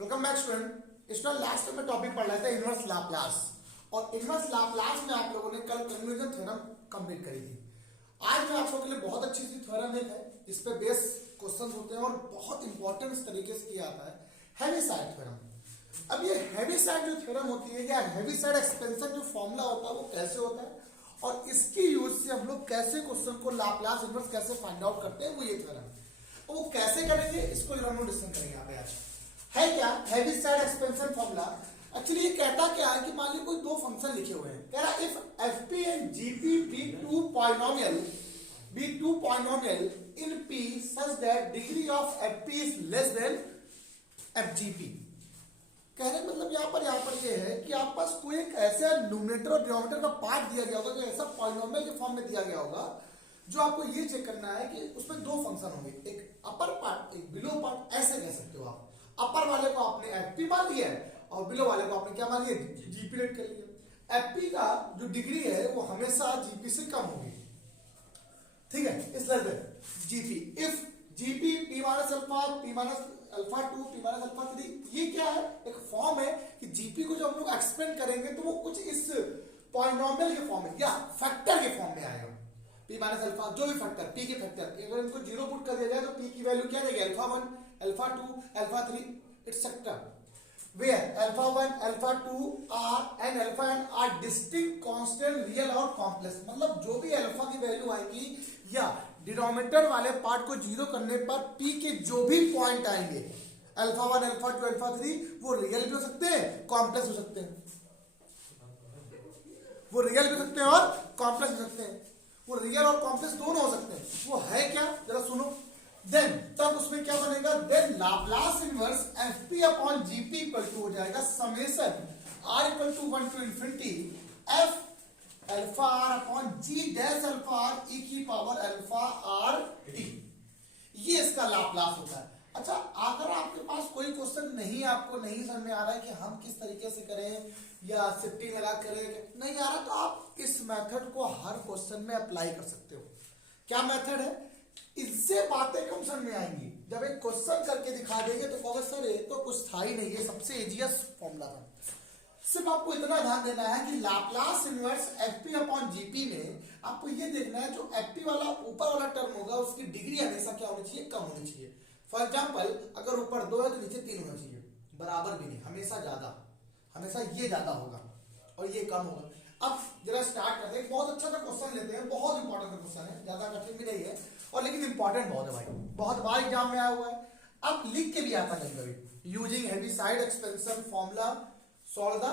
Welcome back student. Student last में topic पढ़ रहे थे इनवर्स लाप्लास, और इनवर्स लाप्लास में आप लोगों ने कल कन्वर्जन थ्योरम कंप्लीट करी थी। आज मैं आप लोगों के लिए बहुत अच्छी सी थ्योरम है, इस पे बेस क्वेश्चन होते हैं और बहुत इंपॉर्टेंट इस तरीके से किया आता है, हेविसाइड थ्योरम। अब ये हेविसाइड जो थ्योरम होती है या हेविसाइड एक्सपेंशन जो फॉर्मूला होता है वो कैसे होता है और इसकी यूज से हम लोग कैसे क्वेश्चन को लाप्लास इनवर्स कैसे फाइंड आउट करते हैं, वो ये थ्योरम है। वो कैसे करेंगे इसको हम लोग डिस्कस करेंगे यहाँ पे। आज है क्या हेविसाइड एक्सपेंशन फॉर्मूला। एक्चुअली ये कहता क्या है कि मान लीजिए कोई दो फंक्शन लिखे हुए हैं, कह रहा if FP and GP be two polynomial in P such that degree of FP is less than FGP. कहने का मतलब यहाँ पर ये है कि आप पास कोई एक ऐसा न्यूमरेटर और डिनोमिनेटर का पार्ट दिया गया होगा, जो ऐसा पॉलिनोमियल के फॉर्म में दिया गया होगा, जो आपको ये चेक करना है कि उसमें दो फंक्शन होंगे, एक अपर पार्ट एक बिलो पार्ट। ऐसे कह सकते हो आप, अपर वाले को आपने एफपी मान लिया है और बिलो वाले को आपने क्या मान लिया, जीपी रेट कर लिया। एफपी का जो डिग्री है वो हमेशा जीपी से कम होगी, ठीक है, इसलिए GP if GP P minus alpha P minus alpha 2 P minus alpha 3। ये क्या है, एक फॉर्म है कि जीपी को जब हम लोग एक्सपेंड करेंगे तो वो कुछ इस पॉलिनोमियल के फॉर्म में या फैक्टर के फॉर्म में आएगा। पी माइनस अल्फा जो भी फैक्टर पी के फैक्टर, अगर इनको जीरो पुट कर दिया जाए तो पी की वैल्यू क्या रहेगी, alpha 1 alpha 2 alpha 3 etcetera, where alpha 1 alpha 2 are and alpha n are distinct constant real और कॉम्प्लेक्स। मतलब जो भी अल्फा की वैल्यू आएगी या डिनोमिनेटर वाले पार्ट को जीरो करने पर पी के जो भी पॉइंट आएंगे, अल्फा 1 अल्फा 2 अल्फा 3, वो रियल भी हो सकते हैं कॉम्प्लेक्स हो सकते हैं, वो रियल भी हो सकते हैं और कॉम्प्लेक्स हो सकते हैं, वो रियल और कॉम्प्लेक्स दोनों हो सकते हैं। वो है क्या, जरा सुनो। देन तब उसमें क्या बनेगा, then Laplace inverse FP upon GP equal to हो जाएगा summation R equal to 1 to infinity F alpha R upon G dash alpha R e की पावर अल्फा आर टी। ये इसका लाप्लास होता है। अच्छा, अगर आपके पास कोई क्वेश्चन नहीं, आपको नहीं समझ में आ रहा है कि हम किस तरीके से करें या शिफ्टिंग लगा करें, नहीं आ रहा, तो आप इस मेथड को हर क्वेश्चन में अप्लाई कर सकते हो। क्या मेथड है, इससे बातें कम समझ में आएंगी। जब एक क्वेश्चन करके दिखा देंगे तो कहोगे सर ये तो कुछ था ही नहीं, ये सबसे इजीएस्ट फॉर्मूला था। सिर्फ आपको इतना ध्यान देना है कि Laplace inverse FP upon GP में आपको ये देखना है जो एफपी वाला ऊपर वाला टर्म होगा उसकी डिग्री हमेशा क्या होनी चाहिए, कम होनी चाहिए। फॉर एग्जांपल अगर ऊपर 2 है तो नीचे 3 होना चाहिए, बराबर भी नहीं, हमेशा ज्यादा, हमेशा ये ज्यादा होगा और ये कम होगा। अब जरा स्टार्ट करते हैं, बहुत अच्छा सा क्वेश्चन लेते हैं, बहुत इंपॉर्टेंट क्वेश्चन है, ज्यादा कठिन भी नहीं है और लेकिन इंपॉर्टेंट बहुत है भाई, बहुत बार एग्जाम में आया हुआ है। अब लिख के भी आता है कभी, using Heaviside expansion formula solve the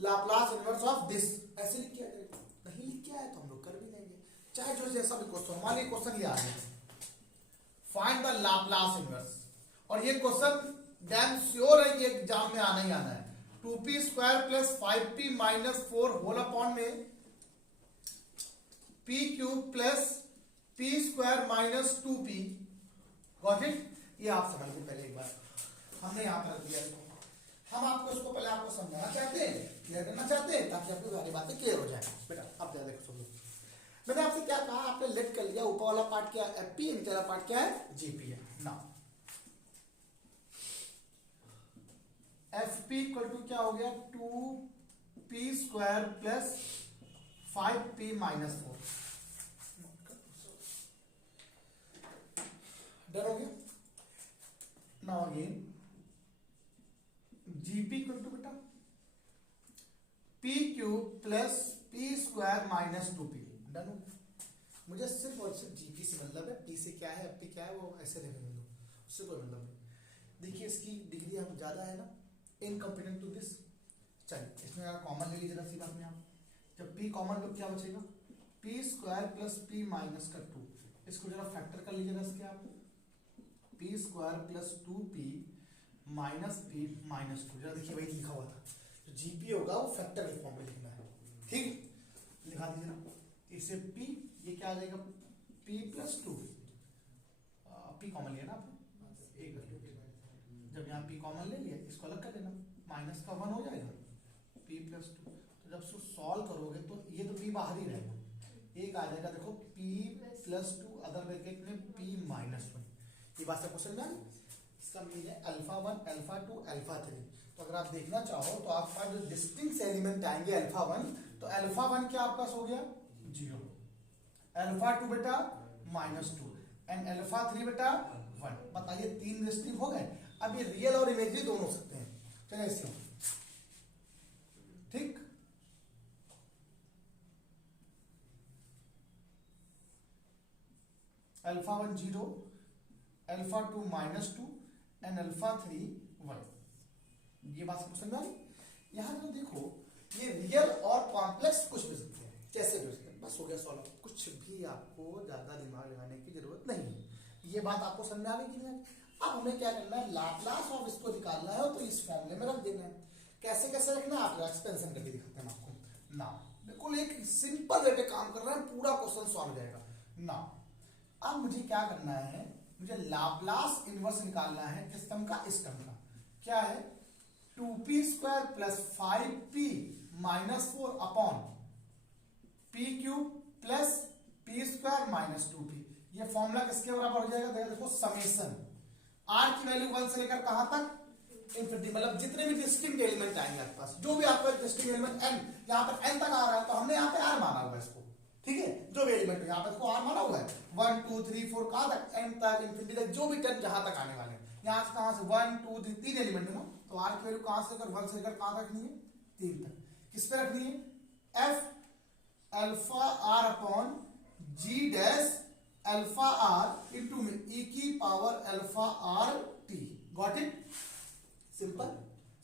Laplace inverse of this, ऐसे लिख के आ जाएगा। नहीं लिख के आए तो हम लोग कर भी लेंगे, चाहे जो जैसा भी क्वेश्चन। मान लीजिए क्वेश्चन ये आ गया, फाइंड द लाप्लास इनवर्स, और ये क्वेश्चन डैम श्योर है कि एग्जाम में आना ही आना है। 2p square plus 5p minus 4 whole upon में p cube plus p square minus 2p। Got it? ये आप समझ लीजिए पहले एक बार, हमने यहां पर रख दिया इसको, हम आपको इसको पहले आपको समझाना चाहते हैं, क्लियर करना चाहते हैं, ताकि आपको सारी बातें क्लियर हो जाए। बेटा अब जरा देखो सुनो, मैंने आपसे क्या कहा, आपने लेट कर लिया, ऊपर वाला पार्ट क्या है एफपी, नीचे वाला पार्ट क्या है जीपी है ना। एफपी इक्वल टू क्या हो गया, 2p square plus 5p minus 4। Done हो गया। Now again GP equal to बेटा p cube plus p square minus 2p। Done हो गया। मुझे सिर्फ और सिर्फ जीपी से मतलब है, p से क्या है p क्या है वो ऐसे रहने दो, उससे कोई मतलब नहीं। देखिए इसकी डिग्री हम ज्यादा है ना, इनकम्पिटेंट टू दिस। चलिए इसमें कॉमन ले लीजिए सीधा अपने आप, जब p कॉमन लो क्या बचेगा, p square plus p minus का 2, इसको जरा फैक्टर कर लीजिए इसके आप, p square plus 2p minus p minus 2। जरा देखिए वही लिखा हुआ था, जो जीपी होगा वो फैक्टर के फॉर्म में लिखना है, ठीक, लिखा दीजिए ना। इससे p ये क्या आ जाएगा, p प्लस 2, p कॉमन लिया ना आपने, एक जब यहाँ p कॉमन ले लिया इसको अलग कर लेना, माइनस का 1 हो जाएगा p प्लस 2। तो जब इसको सॉल्व करोगे तो ये तो p बाहर ही रहेगा, एक आ जाएगा देखो p प्लस 2 अदर ब्रैकेट में p माइनस 1। ये बात सबको समझ में आ गई। इसका मीन है अल्फा 1, अल्फा 2, अल्फा 3। तो अगर आप देखना चाहो तो आपके पास जो डिस्टिंक्ट एलिमेंट आएंगे अल्फा 1, तो अल्फा 1 क्या आपके पास हो गया 0, अल्फा 2 बेटा -2 एंड अल्फा 3 बेटा 1। बताइए 3 डिस्टिंक्ट हो गए। अब ये रियल और इमेजरी दोनों हो सकते हैं। चलिए ऐसे ठीक, अल्फा 1 0, अल्फा 2 -2 एंड अल्फा 3 1। ये बात समझ में आ गई। यहां तो देखो ये रियल और कॉम्प्लेक्स कुछ भी सकते हैं, कैसे भी सकते हैं, बस हो गया सॉल्व। कुछ भी आपको ज्यादा दिमाग लगाने की जरूरत नहीं है। ये बात आपको समझ में आ गई कि नहीं? अब हमें क्या करना है, लाप्लास ऑफ इसको निकालना है तो इस फॉर्मूले में रख देना है। कैसे कैसे रखना है, आप एक्सपेंशन करके दिखाते हैं आपको ना। बिल्कुल एक सिंपल वे पे काम कर रहे हैं, पूरा क्वेश्चन सॉल्व हो जाएगा ना। अब मुझे क्या करना है, मुझे लाप्लास इनवर्स निकालना है किस टर्म का, इस टर्म का। क्या है 2p² plus 5p minus 4 upon p³ plus p² minus 2p। ये फॉर्मूला किसके बराबर हो जाएगा, देखो समेशन r की वैल्यू 1 से लेकर कहां तक, इनफिनिटी। मतलब जितने भी डिस्टिंक्ट एलिमेंट आएंगे आपके पास, जो भी आपका डिस्टिंक्ट एलिमेंट n यहां पर n तक आ रहा है, तो हमने यहां पे r माना हुआ है इसको, ठीक है। जो भी एलिमेंट है यहां पर देखो r माना हुआ है, 1 2 3 4 कहां तक, n तक, इनफिनिटी तक, जो भी टर्म जहां तक आने वाले हैं। यहां से कहां से 1 2 3 तीन एलिमेंट है ना, तो r की वैल्यू कहां से लेकर 1 से लेकर कहां तक रखनी है, 3 तक। किस पे रखनी है, f alpha r upon g dash alpha r into में e की power alpha r t। Got it, simple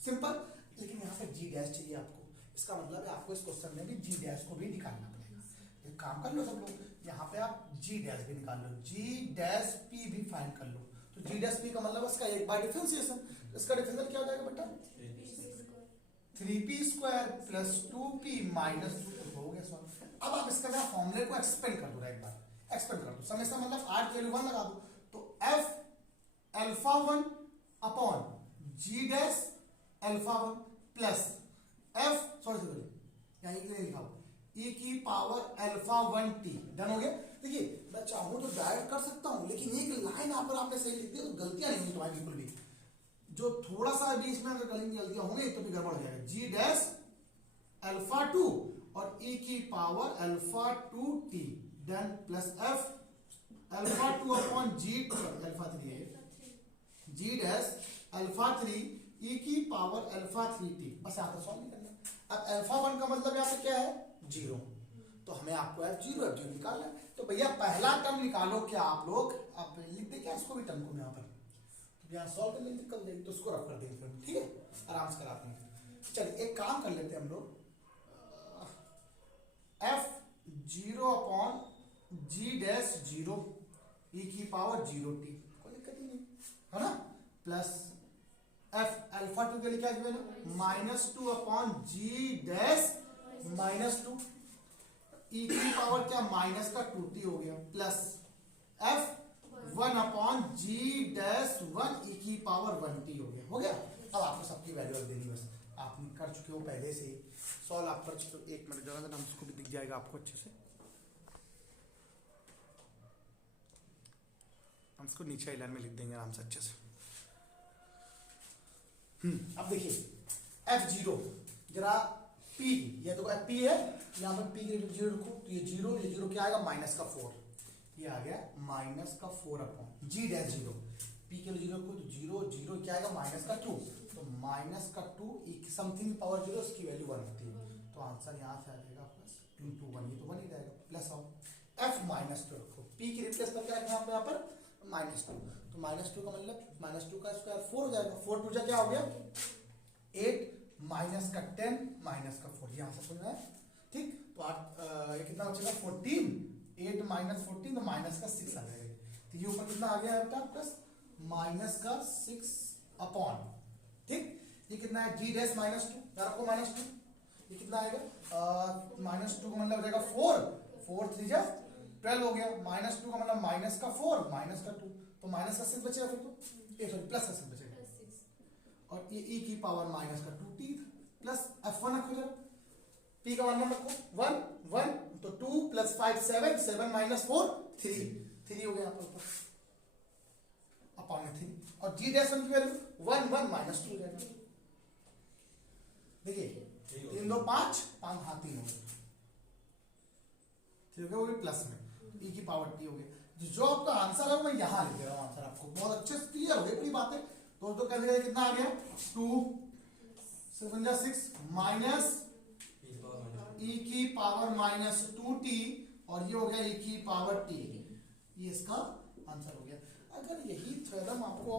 simple. लेकिन यहां पे g डैश चाहिए आपको, इसका मतलब है आपको इस क्वेश्चन में भी g डैश को भी निकालना पड़ेगा। एक काम कर लो सब लोग, यहाँ पे आप g डैश भी निकाल लो, g डैश p भी फाइंड कर लो। तो g डैश p का मतलब इसका एक बार डिफरेंशिएशन, इसका डिफरेंशियल क्या हो जाएगा बेटा 3p² प्लस 2p माइनस 2 हो गया सॉल्व। अब आप इसका फॉर्मूले को एक्सपेंड कर दो, एक बार एक्सपेंड कर दो, समेशन मतलब r की वैल्यू 1 लगा दो, तो f alpha 1 upon g dash alpha 1 plus f sorry यहां नहीं लिखा e की पावर अल्फा 1 t। डन हो गया। देखिए मैं चाहूं तो डायरेक्ट कर सकता हूं, लेकिन एक लाइन यहां पर आपने सही लिख दी तो गलतियां नहीं होंगी तुम्हारी बिल्कुल भी। जो थोड़ा सा भी इसमें अगर गलतियां होंगी तो भी गड़बड़ हो जाएगा। g डैश अल्फा 2 और e की power alpha 2 t then plus f alpha 2 upon g alpha 3 है, g डैश अल्फा 3 e की पावर अल्फा 3t। बस यहां तक सॉल्व नहीं करना। अब अल्फा 1 का मतलब यहां पे क्या है 0, तो हमें आपको f0 निकालना है। तो भैया पहला टर्म निकालो, क्या आप लोग आप लिख दे क्या इसको भी टर्म को यहां पर, तो यहां सॉल्व करने में दिक्कत हो जाएगी, तो उसको रख कर देंगे, ठीक है, आराम से कराते हैं। चलिए एक काम कर लेते हैं हम लोग, f0 upon g dash 0 e की पावर 0t, कोई दिक्कत ही नहीं है ना, प्लस f अल्फा 2 के लिए क्या है -2 अपॉन g डैश -2 e की पावर क्या माइनस का 2t हो गया, plus f 1 upon g dash 1 e की पावर 1t हो गया। हो गया। अब आपको सबकी वैल्यू अब देनी, बस आप कर चुके हो पहले से सॉल्व, आप कर चुके हो। एक मिनट जगह हम उसको भी दिख जाएगा आपको अच्छे से, हम इसको नीचे लाइन में लिख देंगे आराम से अच्छे से। अब देखिए f0 जरा p, ये तो p है, यहाँ पर p के लिए 0 रखो, तो ये 0 क्या आएगा -4, ये आ गया -4 अपॉन g डैश 0, p के लिए 0 रखो तो 0 क्या आएगा -2, तो -2 समथिंग पावर 0, इसकी वैल्यू 1 होती है, तो आंसर यहाँ से आ जाएगा प्लस इंटू 1, ये तो 1 ही रहेगा, प्लस आओ f -2 रखो, p की रिप्लेस में क्या रखना है यहाँ पर -2, तो -2 का मतलब -2 का स्क्वायर 4 हो जाएगा, 4 2 क्या हो गया 8 माइनस का 10 माइनस का 4, यहां से समझना है, ठीक। तो ये कितना बचेगा 14, 8 माइनस 14 तो माइनस का 6 आ जाएगा, तो ये ऊपर कितना आ गया बेटा प्लस माइनस का 6 अपॉन, ठीक। ये कितना है g डैश -2, रखो -2, ये कितना आएगा -2 का मतलब हो जाएगा 4 3 जा 12 हो गया, -2 का मतलब माइनस का 4 माइनस का 2, तो माइनस का 6 बचेगा, फिर तो सॉरी प्लस का 6 बचेगा, और ये e की पावर माइनस का 2t प्लस f1 रखो जरा, p का मान रखो 1 तो 2 प्लस 5 7 7 माइनस 4 3 हो गया यहाँ पर अपॉन में 3 और जी डैश वन की वैल्यू 1 1 माइनस 2 हो जाएगा। देखिए 3 2 5 5 हाँ 3 हो गया, ठीक है, वो भी प्लस में e की पावर t हो गया। जो आपका आंसर है मैं यहाँ लिख दे रहा हूँ आंसर आपको, बहुत अच्छे से क्लियर हो गई पूरी बातें। दोस्तों कैसे कितना आ गया 2 6 माइनस e की पावर माइनस 2t और ये हो गया e की पावर t, ये इसका आंसर हो गया। अगर यही थ्योरम आपको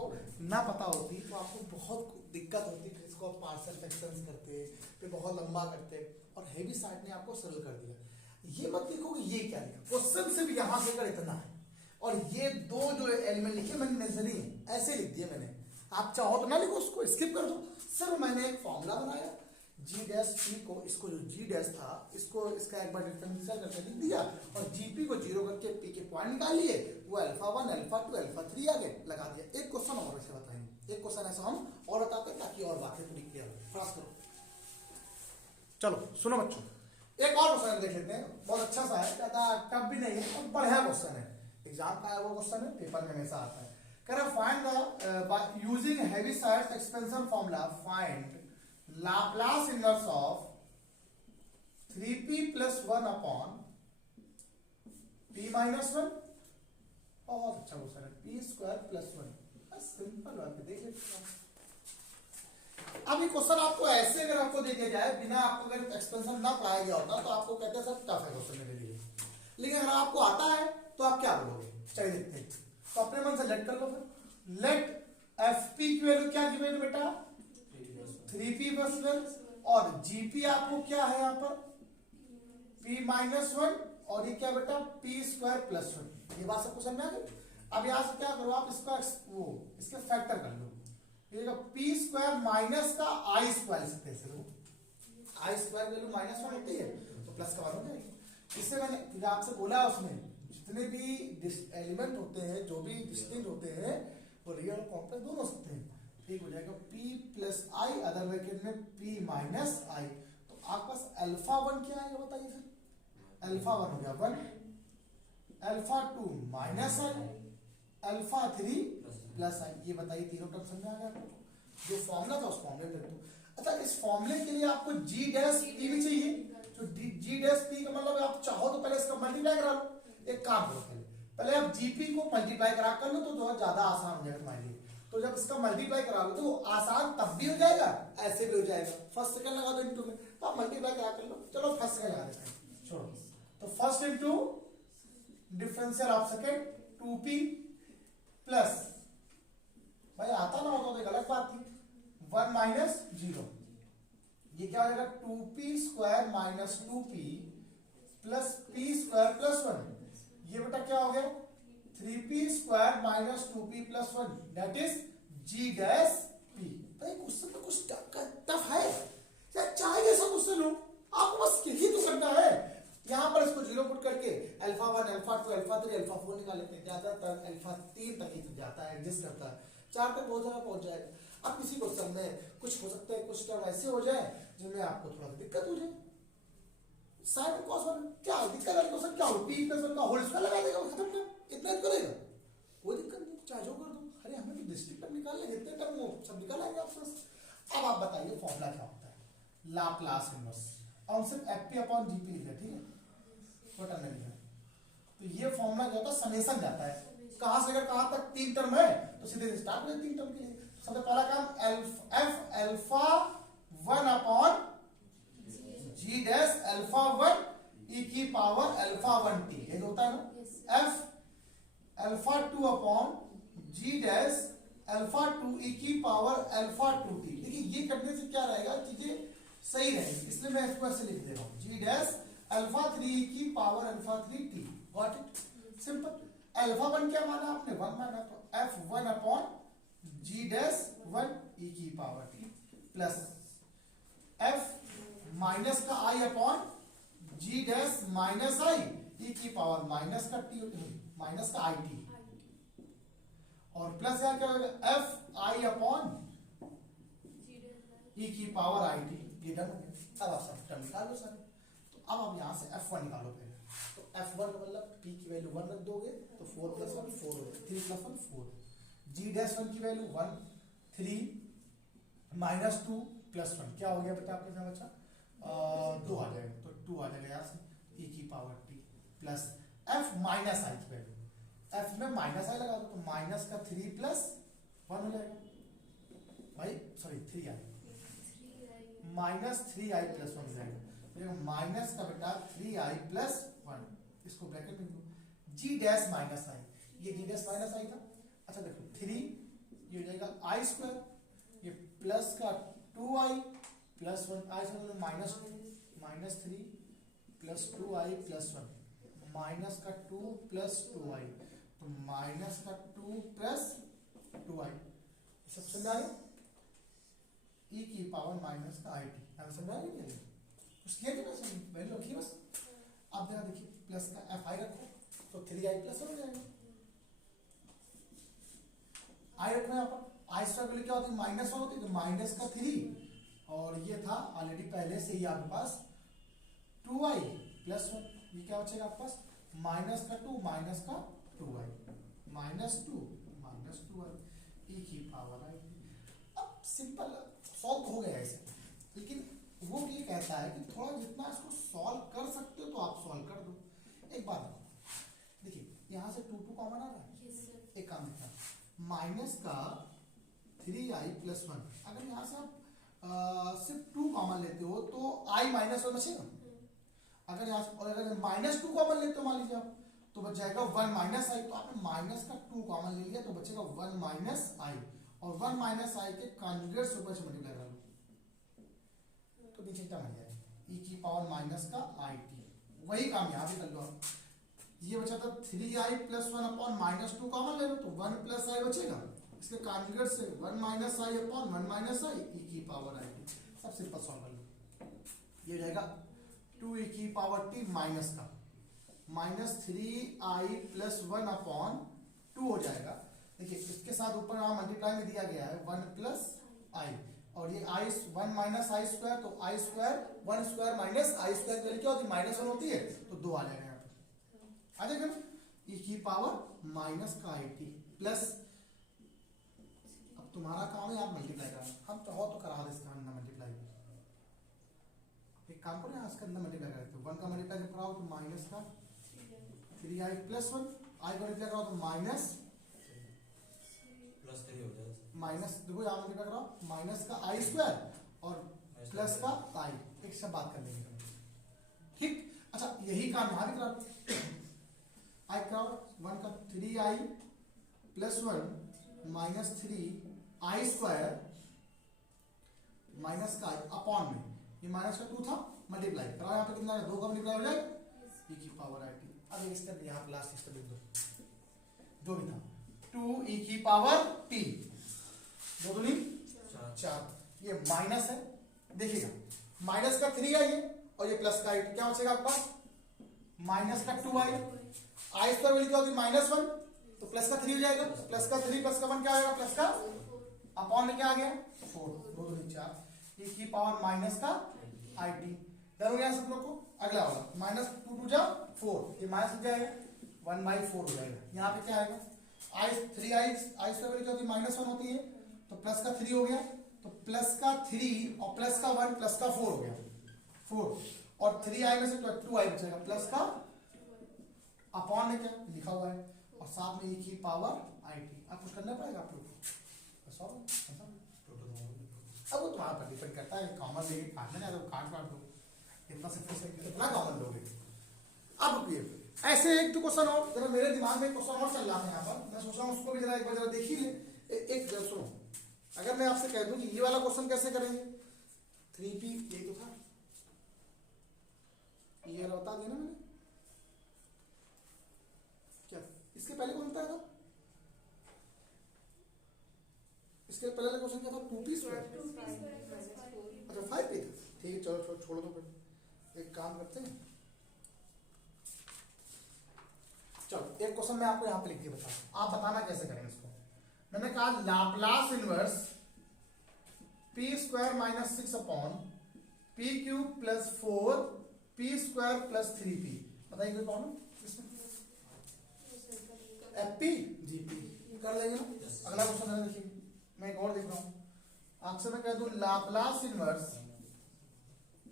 ना पता होती तो आपको बहुत दिक्कत होती, फिर इसको आप पार्शियल फ्रैक्शंस करते, फिर बहुत लंबा करते और हेवी साइड ने आपको सरल कर दिया। ये मत देखो ये क्या लिखा, क्वेश्चन सिर्फ यहां से कर इतना है और ये दो जो एलिमेंट लिखे मैंने नेचुरली ऐसे लिख दिए मैंने, आप चाहो तो ना लिखो, उसको स्किप कर दो। सिर्फ मैंने एक फॉर्मूला बनाया जी डैश पी को, इसको जो जी डैश था इसको इसका एक बार डिफरेंशियल करके लिख दिया और जीपी को जीरो करके पी के पॉइंट निकाल लिए, वो अल्फा 1 अल्फा 2 अल्फा 3 आगे लगा दिया। एक क्वेश्चन और ऐसे बताएंगे, एक क्वेश्चन ऐसा हम और बताते हैं ताकि और बातें पूरी क्लियर हो। फ्रास करो, चलो सुनो बच्चों, एक और क्वेश्चन देख लेते हैं, बहुत अच्छा सा है, ज्यादा टफ भी नहीं है और बढ़िया क्वेश्चन है, एग्जाम का वो क्वेश्चन है, पेपर में हमेशा आता है। कह रहा find the using heavy side expansion formula find Laplace inverse of 3p plus 1 upon p minus 1, बहुत अच्छा क्वेश्चन है, p स्क्वायर प्लस 1, सिंपल बात है, देख लेते हैं। अब ये क्वेश्चन आपको ऐसे अगर आपको देखा जाए बिना आपको अगर एक्सपेंशन ना पढ़ाया गया होता तो आपको कहते हैं सर टफ है क्वेश्चन मेरे लिए, लेकिन अगर आपको आता है तो आप क्या बोलोगे, चलिए देखते हैं। तो अपने मन से लेट कर लो, फिर लेट एफ पी की वैल्यू क्या की वैल्यू बेटा 3p प्लस 1 और gp आपको क्या है यहाँ पर p माइनस 1 और ये क्या बेटा p स्क्वायर प्लस 1, ये बात सबको समझ में आ गई। अब यहाँ से क्या करो आप इसका वो इसके फैक्टर कर लो, ये जो p स्क्वायर माइनस का i स्क्वायर सकते हैं, i स्क्वायर वैल्यू माइनस 1 होती है तो प्लस का 1 हो जाएगी। इससे मैंने आपसे बोला उसमें जितने भी एलिमेंट होते हैं जो भी डिस्टिंक्ट होते हैं वो रियल और कॉम्प्लेक्स दोनों हो सकते हैं, ठीक हो जाएगा p प्लस आई अदर ब्रैकेट में p माइनस आई, तो आपके पास अल्फा 1 क्या आएगा बताइए फिर, अल्फा 1 हो गया 1, अल्फा 2 माइनस आई, अल्फा 3 प्लस आई, ये बताइए तीनों टर्म समझ में आ गया आपको, जो फॉर्मूला था उस फॉर्मूले में लिख दो। अच्छा इस फॉर्मूले के लिए आपको जी डैश पी भी चाहिए, तो जी डैश पी का मतलब आप चाहो तो पहले इसका मल्टीप्लाई करा लो, एक काम करो पहले आप जीपी को मल्टीप्लाई करा कर लो तो बहुत ज्यादा आसान हो जाएगा तुम्हारे लिए। तो जब इसका मल्टीप्लाई करा लो तो आसान तब भी हो जाएगा ऐसे भी हो जाएगा, फर्स्ट सेकंड लगा दो इनटू में, तो आप मल्टीप्लाई करा कर लो, चलो फर्स्ट सेकंड लगा देते हैं, छोड़ो। तो first into differential of second 2p plus, भाई आता ना होता तो गलत बात थी, 1 माइनस 0, ये क्या हो जाएगा 2p square minus 2p plus p square plus 1, ये बेटा क्या हो गया 3p square minus 2p plus 1 that is g dash p। भाई क्वेश्चन में कुछ टफ है या चाहे ऐसा क्वेश्चन हो, आपको बस यही तो करना है, यहाँ पर इसको जीरो पुट करके अल्फा 1 अल्फा 2 अल्फा 3 अल्फा 4 निकाल लेते हैं, ज्यादातर अल्फा 3 तक ही जाता है, एडजस्ट करता है, 4 तक बहुत ज्यादा पहुंच जाएगा। अब किसी क्वेश्चन में कुछ हो सकता है, कुछ टर्म ऐसे हो जाए जिनमें आपको थोड़ा सा दिक्कत हो जाए, साइन कॉस वन क्या दिक्कत है, क्वेश्चन क्या हो p प्लस 1 का होल स्क्वायर लगा देगा, खत्म कर इतना करेगा, कोई दिक्कत नहीं, चाहे जो कर दो, अरे हमें तो डिस्ट्रिक्ट टर्म निकालने हैं, इतने टर्म वो सब निकाल आएंगे आपके पास। अब आप बताइए फॉर्मूला क्या होता है, लाप्लास इनवर्स, और हम सिर्फ fp अपॉन gp लिख रहे, ठीक है, छोटा नहीं लिखा। तो ये फॉर्मूला क्या होता है, समेशन जाता है, कहां से लेकर कहां तक 3 टर्म है तो सीधे से स्टार्ट करें 3 टर्म के लिए। सबसे पहला काम f alpha 1 upon g dash alpha 1 e की पावर अल्फा 1 t, ये होता है ना, f alpha 2 upon g dash alpha 2 e की पावर अल्फा 2 t। देखिए ये करने से क्या रहेगा, चीजें सही रहेगी, इसलिए मैं इसको ऐसे लिख दे रहा हूं, g डैश अल्फा 3 e की power alpha 3 t, got it, simple. Alpha 1 क्या माना आपने 1 माना, तो f1 upon g dash 1 e की power t plus f minus का i upon g dash minus i e की पावर माइनस का t, माइनस का i t, और प्लस यहाँ क्या होगा f i अपॉन e की पावर i t, ये डन हो गया। अब आप सब टर्म निकाल लो सारे, तो अब आप यहाँ से f1 निकालो पहले, तो f1 का मतलब p की वैल्यू 1 रख दोगे तो 4 प्लस 1 4 हो गया, 3 प्लस 1 4, जी डैश वन की वैल्यू 1 3 माइनस 2 प्लस 1 क्या हो गया बेटा आपके यहाँ बच्चा 2 आ जाएगा, तो 2 आ जाएगा यहाँ से e की power t plus f minus i की वैल्यू, f में माइनस आई लगा दो तो माइनस का 3 प्लस 1 हो जाएगा भाई, सॉरी 3 आई माइनस 3 आई प्लस 1 हो जाएगा, माइनस का बेटा 3 आई प्लस 1, इसको ब्रैकेट में दो जी डैश माइनस आई, ये जी डैश माइनस आई था। अच्छा देखो 3 ये हो जाएगा आई स्क्वायर, ये प्लस का 2 आई प्लस 1, आई स्क्वायर माइनस 3 प्लस 2 आई प्लस 1, माइनस का 2 प्लस 2 आई, तो माइनस का 2 प्लस 2 आई, सब समझा रहे e की पावर माइनस का आई टी, समझा रहे हैं उसकी वैल्यू रखिए बस। आप जरा देखिए प्लस का एफ आई रखो तो 3 आई प्लस हो जाएगा, आई रखो यहाँ पर, आई स्क्वायर वैल्यू क्या होती है माइनस 1 होती है, तो माइनस का 3 और ये था ऑलरेडी पहले से ही आपके पास 2 आई प्लस 1, ये क्या बचेगा आपके पास माइनस का 2 माइनस का 2 आई माइनस 2 आई e की पावर आई। अब सिंपल सॉल्व हो गया ऐसे, लेकिन वो ये कहता है कि थोड़ा जितना इसको सॉल्व कर सकते हो तो आप सॉल्व कर दो। एक बात देखिए यहाँ से 2 कॉमन आ रहा है, एक काम देखना माइनस का 3 आई प्लस 1, अगर यहाँ से आप सिर्फ 2 कॉमन लेते हो तो आई माइनस 1 बचेगा, अगर यहाँ से और अगर माइनस 2 कॉमन लेते हो मान लीजिए आप तो बच जाएगा 1 माइनस आई, तो आपने माइनस का 2 कॉमन ले लिया तो बचेगा 1 माइनस आई, और 1 माइनस आई के कॉन्जुगेट से ऊपर से मल्टीप्लाई कर लो तो नीचे क्या बन जाएगा e की पावर माइनस का आई टी, वही काम यहाँ भी कर लो आप। ये बचा था 3 आई प्लस 1 अपॉन माइनस 2 कॉमन ले लो तो 1 प्लस आई बचेगा, इसके कॉन्जुगेट से 1 माइनस आई अपॉन 1 माइनस आई e की पावर आई टी, सब सिंपल सॉल्व कर लो। ये जाएगा 2 e की पावर t माइनस का माइनस 3 आई प्लस 1 अपॉन 2 हो जाएगा। देखिए इसके साथ ऊपर यहाँ मल्टीप्लाई में दिया गया है 1 प्लस आई, और ये आई 1 माइनस आई स्क्वायर, तो आई स्क्वायर 1 स्क्वायर माइनस आई स्क्वायर की वैल्यू क्या होती है माइनस 1 होती है, तो 2 आ जाएगा यहाँ पे, आ जाएगा ना e की पावर माइनस का आई टी प्लस, अब तुम्हारा काम है आप मल्टीप्लाई करना, हम चाहो तो करा दे इसका अंदर मल्टीप्लाई, एक काम करो यहाँ इसके अंदर मल्टीप्लाई करते हो 1 का मल्टीप्लाई कराओ तो माइनस का 3 आई प्लस 1, आई का मल्टीप्लाई कराओ तो माइनस प्लस 3 हो जाएगा, माइनस देखो यहाँ मल्टीप्लाई कराओ माइनस का आई स्क्वायर और प्लस का आई, एक सब बात कर लेंगे ठीक। अच्छा यही काम यहाँ भी करा, आई कराओ 1 का 3 आई प्लस 1 माइनस 3 आई स्क्वायर माइनस का आई अपॉन में ये माइनस का 2 था मल्टीप्लाई कराओ, यहाँ पे कितना है 2 का मल्टीप्लाई हो जाएगा e की पावर आई टी। अब एक स्टेप यहाँ लास्ट स्टेप लिख दो जो भी था 2 e की पावर t, 2 दूनी 4, ये माइनस है, देखिएगा माइनस का 3 आई है और ये प्लस का 8, क्या बचेगा आपके पास माइनस का 2 आई, आई स्क्वायर वैल्यू क्या होगी माइनस 1, तो प्लस का 3 हो जाएगा, प्लस का 3 प्लस का 1 क्या आएगा प्लस का अपॉन में क्या आ गया 4, 2 दूनी 4 e की पावर माइनस का आई टी, डर गया सब लोग को। अगला वाला माइनस 2 2 जा 4, ये माइनस हो जाएगा 1/4 हो जाएगा, यहाँ पे क्या आएगा आई 3 आई स्क्वायर वैल्यू क्या होती है माइनस 1 होती है, तो प्लस का 3 हो गया, तो प्लस का 3 और प्लस का 1 प्लस का 4 हो गया 4, और 3 आई में से 2 आई बचेगा प्लस का अपॉन में क्या लिखा हुआ है और साथ में e की पावर आई टी, आप कुछ करना पड़ेगा आप लोग को, अब वो तुम्हारा पर डिपेंड करता है कॉमन लेके काटना है तो काट दो, इतना से कितना कॉमन लोगे। अब रुकिए ऐसे एक 2 क्वेश्चन और जरा मेरे दिमाग में क्वेश्चन और चल रहा है यहाँ पर, मैं सोच रहा हूँ उसको भी जरा एक बार जरा देख ही ले। एक जरा सुनो, अगर मैं आपसे कह दूं कि ये वाला क्वेश्चन कैसे करेंगे 3p यही तो था, ये वाला बता दिया ना मैंने, क्या इसके पहले कौन था इसके पहले क्वेश्चन क्या था 2p स्क्वायर, अच्छा 5p था, ठीक है चलो छोड़ दो फिर एक काम करते हैं, चलो एक क्वेश्चन मैं आपको यहाँ पे लिख के बता, आप बताना कैसे करेंगे इसको। मैंने कहा Laplace inverse p square minus 6 upon p cube plus 4 p square plus 3p, बताइए कोई प्रॉब्लम इसमें, fp gp कर लेंगे ना। अगला क्वेश्चन है, देखिए मैं एक और देख रहा हूँ आपसे, मैं कह दूं Laplace inverse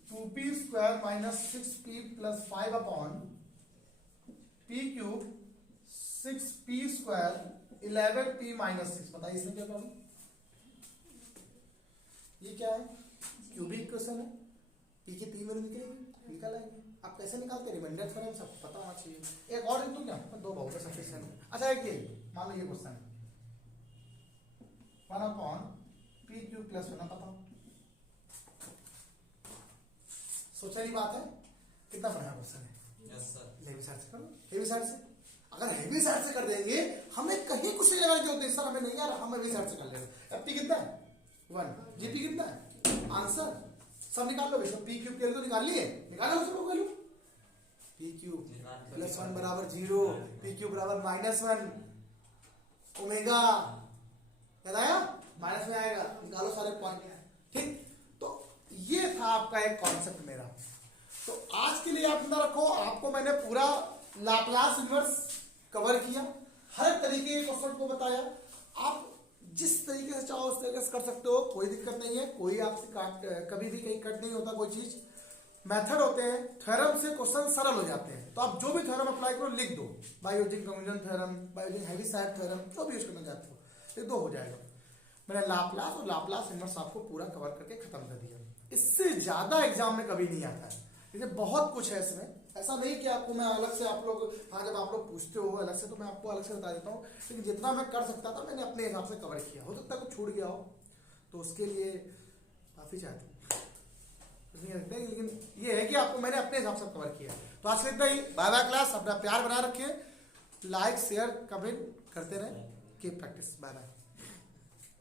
2p square minus 6p plus 5 upon p cube 6p square 11p minus 6। बताइए इसमें क्या प्रॉब्लम, ये क्या है, क्यूबिक क्वेश्चन है, p की 3 वैल्यू निकलेगी, निकल आएंगे। आप कैसे निकालते हैं, रिमाइंडर थ्योरम सब पता होना चाहिए। एक और लिख दूं क्या, 2 बहुत है सफिशिएंट। अच्छा एक ये मान लो ये क्वेश्चन है 1 अपॉन p क्यूब प्लस 1 पता, सोचा नहीं बात है, कितना बढ़िया क्वेश्चन है। Yes sir. हेवी साइड से कर लो, हेवी साइड से। अगर हेवी साइड से कर देंगे हमें कहीं कुछ नहीं लगाने की जरूरत नहीं, सर हमें नहीं यार, हम हेवी साइड से कर लेंगे। एफ कितना है 1, जीपी कितना है, आंसर सब निकाल लो बेशक। पी क्यूब के लिए तो निकाल लिए, निकालो सब वैल्यू। पी क्यूब प्लस 1 बराबर 0, पी क्यूब बराबर -1 ओमेगा, याद आया, माइनस में आएगा, निकालो सारे पॉइंट। ठीक, तो ये था आपका एक कॉन्सेप्ट मेरा। तो आज के लिए आप अंदर रखो, आपको मैंने पूरा लाप्लास इनवर्स कवर किया, हर तरीके के क्वेश्चन को बताया। आप जिस तरीके से चाहो उस तरीके से कर सकते हो, कोई दिक्कत नहीं है, कोई आपसे कभी भी कहीं कट नहीं होता कोई चीज। मेथड होते हैं, थ्योरम से क्वेश्चन सरल हो जाते हैं। तो आप जो भी थ्योरम अप्लाई करो लिख दो, by using conversion theorem, by using Heaviside theorem, जो भी यूज करना चाहते हो लिख दो, हो जाएगा। मैंने लाप्लास और लाप्लास इनवर्स आपको पूरा कवर करके खत्म कर दिया। इससे ज्यादा एग्जाम में कभी नहीं आता है, इसलिए बहुत कुछ है इसमें। ऐसा नहीं कि आपको मैं अलग से, आप लोग हाँ जब आप लोग पूछते हो अलग से तो मैं आपको अलग से बता देता हूँ, लेकिन जितना मैं कर सकता था मैंने अपने हिसाब से कवर किया। हो सकता है कुछ छूट गया हो तो उसके लिए काफी चाहते नहीं रखते, लेकिन ये है कि आपको मैंने अपने हिसाब से कवर किया। तो आज के इतना ही, बाय बाय क्लास। अपना प्यार बना रखिए, लाइक शेयर कमेंट करते रहे, कीप प्रैक्टिस, बाय बाय।